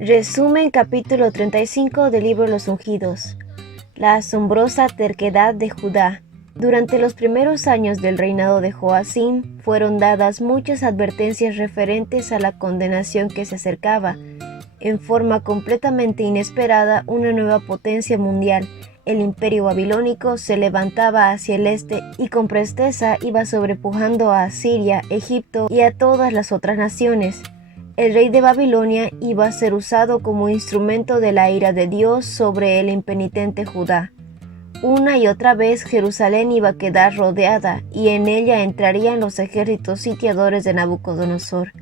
Resumen capítulo 35 del libro Los Ungidos. La asombrosa terquedad de Judá. Durante los primeros años del reinado de Joacim fueron dadas muchas advertencias referentes a la condenación que se acercaba. En forma completamente inesperada, una nueva potencia mundial, el imperio babilónico, se levantaba hacia el este y con presteza iba sobrepujando a Asiria, Egipto y a todas las otras naciones. El rey de Babilonia iba a ser usado como instrumento de la ira de Dios sobre el impenitente Judá. Una y otra vez Jerusalén iba a quedar rodeada y en ella entrarían los ejércitos sitiadores de Nabucodonosor.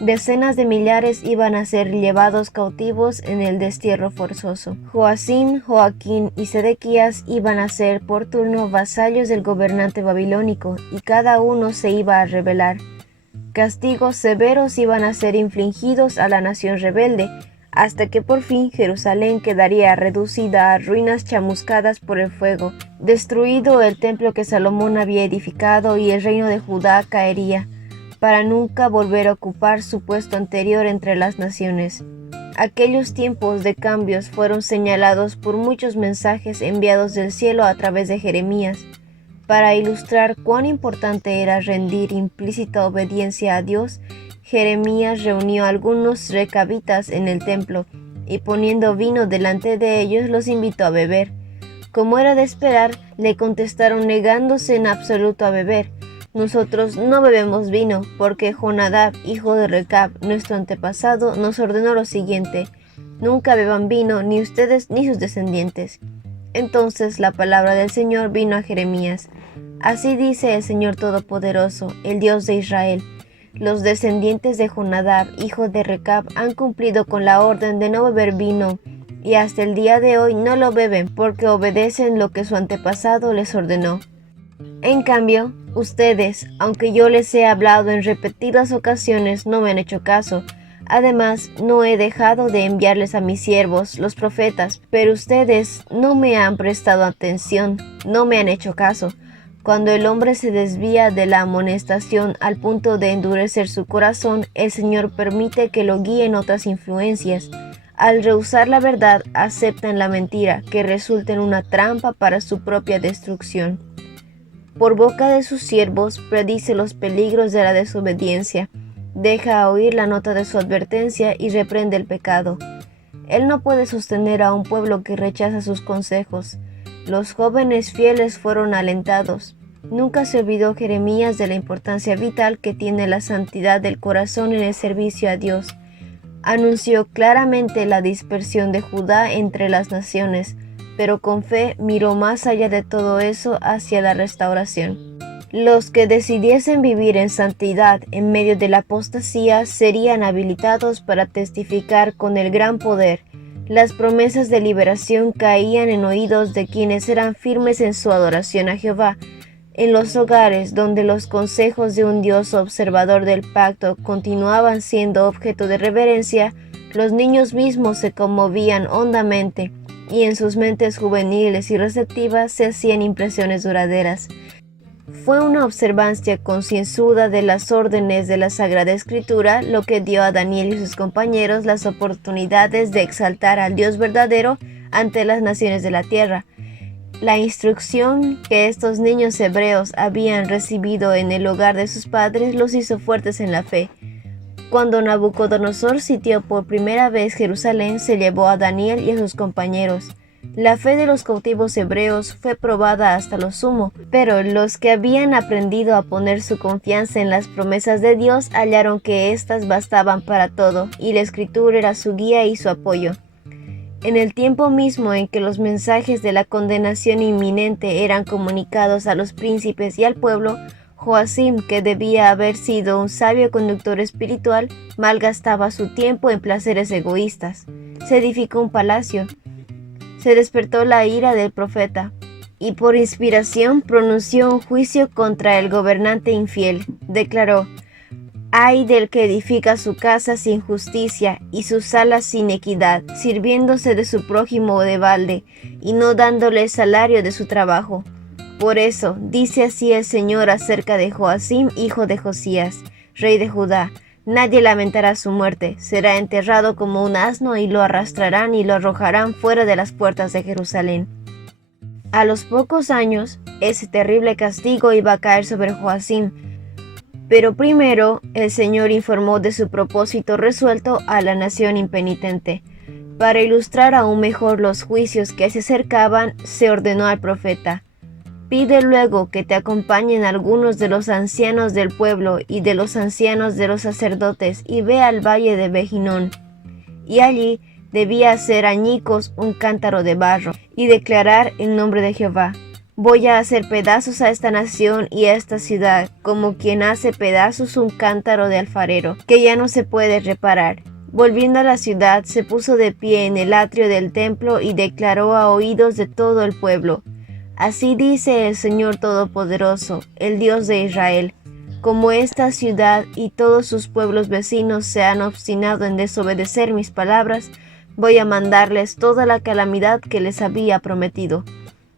Decenas de millares iban a ser llevados cautivos en el destierro forzoso. Joacim, Joaquín y Sedequías iban a ser por turno vasallos del gobernante babilónico y cada uno se iba a rebelar. Castigos severos iban a ser infligidos a la nación rebelde, hasta que por fin Jerusalén quedaría reducida a ruinas chamuscadas por el fuego, destruido el templo que Salomón había edificado y el reino de Judá caería, para nunca volver a ocupar su puesto anterior entre las naciones. Aquellos tiempos de cambios fueron señalados por muchos mensajes enviados del cielo a través de Jeremías. Para ilustrar cuán importante era rendir implícita obediencia a Dios, Jeremías reunió a algunos recabitas en el templo y poniendo vino delante de ellos los invitó a beber. Como era de esperar, le contestaron negándose en absoluto a beber. Nosotros no bebemos vino, porque Jonadab, hijo de Recab, nuestro antepasado, nos ordenó lo siguiente: nunca beban vino, ni ustedes ni sus descendientes. Entonces la palabra del Señor vino a Jeremías. Así dice el Señor Todopoderoso, el Dios de Israel: los descendientes de Jonadab, hijo de Recab, han cumplido con la orden de no beber vino, y hasta el día de hoy no lo beben porque obedecen lo que su antepasado les ordenó. En cambio, ustedes, aunque yo les he hablado en repetidas ocasiones, no me han hecho caso. Además, no he dejado de enviarles a mis siervos, los profetas, pero ustedes no me han prestado atención, no me han hecho caso. Cuando el hombre se desvía de la amonestación al punto de endurecer su corazón, el Señor permite que lo guíen otras influencias. Al rehusar la verdad, aceptan la mentira, que resulta en una trampa para su propia destrucción. Por boca de sus siervos predice los peligros de la desobediencia, deja oír la nota de su advertencia y reprende el pecado. Él no puede sostener a un pueblo que rechaza sus consejos. Los jóvenes fieles fueron alentados. Nunca se olvidó Jeremías de la importancia vital que tiene la santidad del corazón en el servicio a Dios. Anunció claramente la dispersión de Judá entre las naciones, pero con fe miró más allá de todo eso hacia la restauración. Los que decidiesen vivir en santidad en medio de la apostasía serían habilitados para testificar con el gran poder. Las promesas de liberación caían en oídos de quienes eran firmes en su adoración a Jehová. En los hogares donde los consejos de un Dios observador del pacto continuaban siendo objeto de reverencia, los niños mismos se conmovían hondamente y en sus mentes juveniles y receptivas se hacían impresiones duraderas. Fue una observancia concienzuda de las órdenes de la Sagrada Escritura lo que dio a Daniel y sus compañeros las oportunidades de exaltar al Dios verdadero ante las naciones de la tierra. La instrucción que estos niños hebreos habían recibido en el hogar de sus padres los hizo fuertes en la fe. Cuando Nabucodonosor sitió por primera vez Jerusalén, se llevó a Daniel y a sus compañeros. La fe de los cautivos hebreos fue probada hasta lo sumo, pero los que habían aprendido a poner su confianza en las promesas de Dios hallaron que éstas bastaban para todo, y la Escritura era su guía y su apoyo. En el tiempo mismo en que los mensajes de la condenación inminente eran comunicados a los príncipes y al pueblo, Joacim, que debía haber sido un sabio conductor espiritual, malgastaba su tiempo en placeres egoístas. Se edificó un palacio. Se despertó la ira del profeta, y por inspiración pronunció un juicio contra el gobernante infiel. Declaró: «Ay del que edifica su casa sin justicia y sus salas sin equidad, sirviéndose de su prójimo de balde, y no dándole salario de su trabajo». Por eso, dice así el Señor acerca de Joacim, hijo de Josías, rey de Judá: Nadie lamentará su muerte, será enterrado como un asno y lo arrastrarán y lo arrojarán fuera de las puertas de Jerusalén. A los pocos años, ese terrible castigo iba a caer sobre Joacim, pero primero el Señor informó de su propósito resuelto a la nación impenitente. Para ilustrar aún mejor los juicios que se acercaban, se ordenó al profeta: pide luego que te acompañen algunos de los ancianos del pueblo y de los ancianos de los sacerdotes, y ve al valle de Beginón. Y allí debía hacer añicos un cántaro de barro, y declarar en nombre de Jehová: voy a hacer pedazos a esta nación y a esta ciudad, como quien hace pedazos un cántaro de alfarero, que ya no se puede reparar. Volviendo a la ciudad, se puso de pie en el atrio del templo y declaró a oídos de todo el pueblo: así dice el Señor Todopoderoso, el Dios de Israel: como esta ciudad y todos sus pueblos vecinos se han obstinado en desobedecer mis palabras, voy a mandarles toda la calamidad que les había prometido.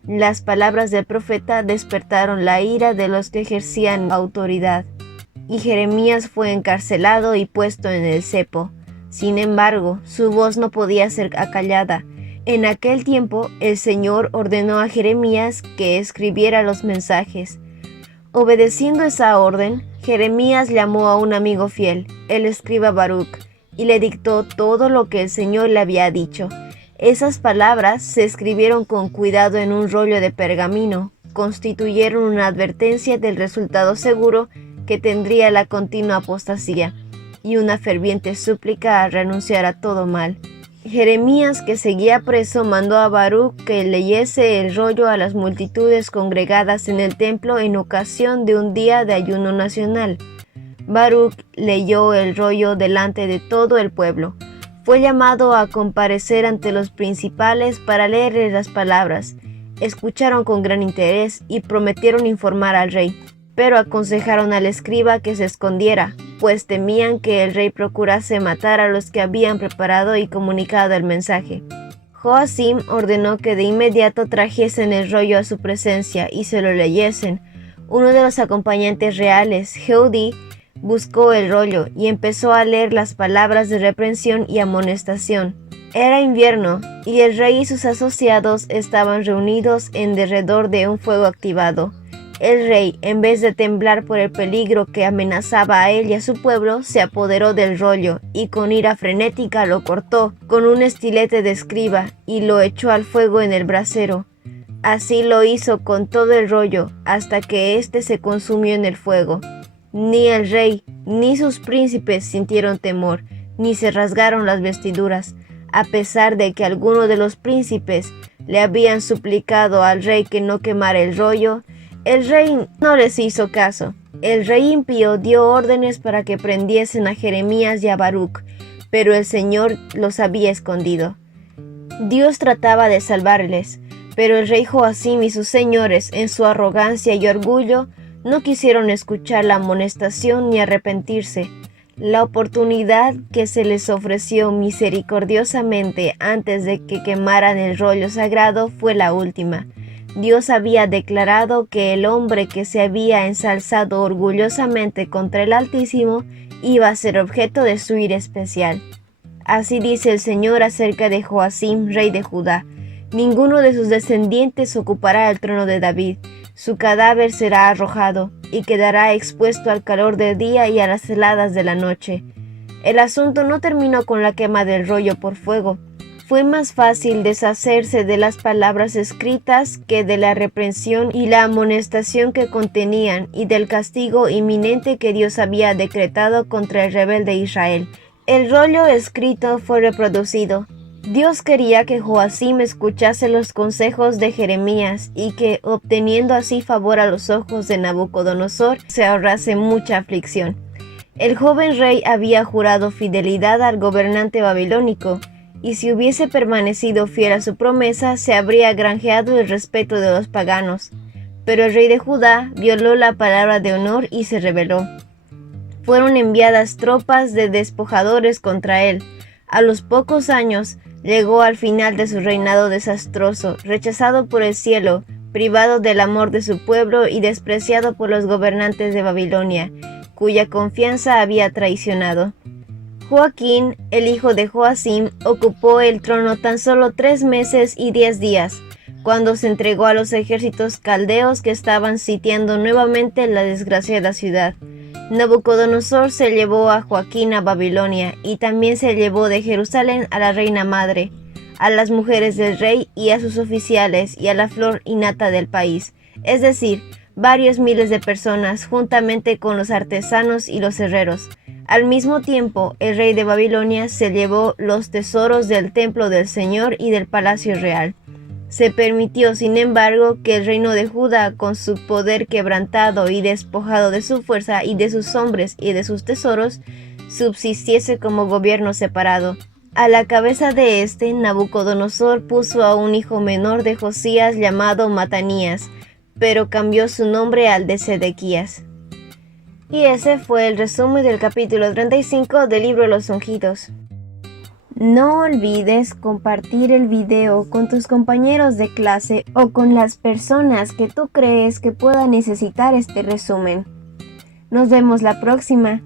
Las palabras del profeta despertaron la ira de los que ejercían autoridad, y Jeremías fue encarcelado y puesto en el cepo. Sin embargo, su voz no podía ser acallada. En aquel tiempo, el Señor ordenó a Jeremías que escribiera los mensajes. Obedeciendo esa orden, Jeremías llamó a un amigo fiel, el escriba Baruc, y le dictó todo lo que el Señor le había dicho. Esas palabras se escribieron con cuidado en un rollo de pergamino, constituyeron una advertencia del resultado seguro que tendría la continua apostasía, y una ferviente súplica a renunciar a todo mal. Jeremías, que seguía preso, mandó a Baruc que leyese el rollo a las multitudes congregadas en el templo en ocasión de un día de ayuno nacional. Baruc leyó el rollo delante de todo el pueblo. Fue llamado a comparecer ante los principales para leerles las palabras. Escucharon con gran interés y prometieron informar al rey, pero aconsejaron al escriba que se escondiera, pues temían que el rey procurase matar a los que habían preparado y comunicado el mensaje. Joacim ordenó que de inmediato trajesen el rollo a su presencia y se lo leyesen. Uno de los acompañantes reales, Jehudí, buscó el rollo y empezó a leer las palabras de reprensión y amonestación. Era invierno, y el rey y sus asociados estaban reunidos en derredor de un fuego activado. El rey, en vez de temblar por el peligro que amenazaba a él y a su pueblo, se apoderó del rollo y con ira frenética lo cortó con un estilete de escriba y lo echó al fuego en el brasero. Así lo hizo con todo el rollo hasta que éste se consumió en el fuego. Ni el rey ni sus príncipes sintieron temor, ni se rasgaron las vestiduras, a pesar de que algunos de los príncipes le habían suplicado al rey que no quemara el rollo. El rey no les hizo caso. El rey impío dio órdenes para que prendiesen a Jeremías y a Baruc, pero el Señor los había escondido. Dios trataba de salvarles, pero el rey Joacim y sus señores, en su arrogancia y orgullo, no quisieron escuchar la amonestación ni arrepentirse. La oportunidad que se les ofreció misericordiosamente antes de que quemaran el rollo sagrado fue la última. Dios había declarado que el hombre que se había ensalzado orgullosamente contra el Altísimo iba a ser objeto de su ira especial. Así dice el Señor acerca de Joacim, rey de Judá: ninguno de sus descendientes ocupará el trono de David. Su cadáver será arrojado y quedará expuesto al calor del día y a las heladas de la noche. El asunto no terminó con la quema del rollo por fuego. Fue más fácil deshacerse de las palabras escritas que de la reprensión y la amonestación que contenían y del castigo inminente que Dios había decretado contra el rebelde Israel. El rollo escrito fue reproducido. Dios quería que Joacim escuchase los consejos de Jeremías y que, obteniendo así favor a los ojos de Nabucodonosor, se ahorrase mucha aflicción. El joven rey había jurado fidelidad al gobernante babilónico, y si hubiese permanecido fiel a su promesa, se habría granjeado el respeto de los paganos. Pero el rey de Judá violó la palabra de honor y se rebeló. Fueron enviadas tropas de despojadores contra él. A los pocos años, llegó al final de su reinado desastroso, rechazado por el cielo, privado del amor de su pueblo y despreciado por los gobernantes de Babilonia. cuya confianza había traicionado. Joaquín, el hijo de Joacim, ocupó el trono tan solo 3 meses y 10 días, cuando se entregó a los ejércitos caldeos que estaban sitiando nuevamente la desgraciada ciudad. Nabucodonosor se llevó a Joaquín a Babilonia y también se llevó de Jerusalén a la reina madre, a las mujeres del rey y a sus oficiales y a la flor y nata del país, es decir, varios miles de personas juntamente con los artesanos y los herreros. Al mismo tiempo, el rey de Babilonia se llevó los tesoros del templo del Señor y del palacio real. Se permitió, sin embargo, que el reino de Judá, con su poder quebrantado y despojado de su fuerza y de sus hombres y de sus tesoros, subsistiese como gobierno separado. A la cabeza de este, Nabucodonosor puso a un hijo menor de Josías llamado Matanías, pero cambió su nombre al de Sedequías. Y ese fue el resumen del capítulo 35 del libro Los Ungidos. No olvides compartir el video con tus compañeros de clase o con las personas que tú crees que puedan necesitar este resumen. Nos vemos la próxima.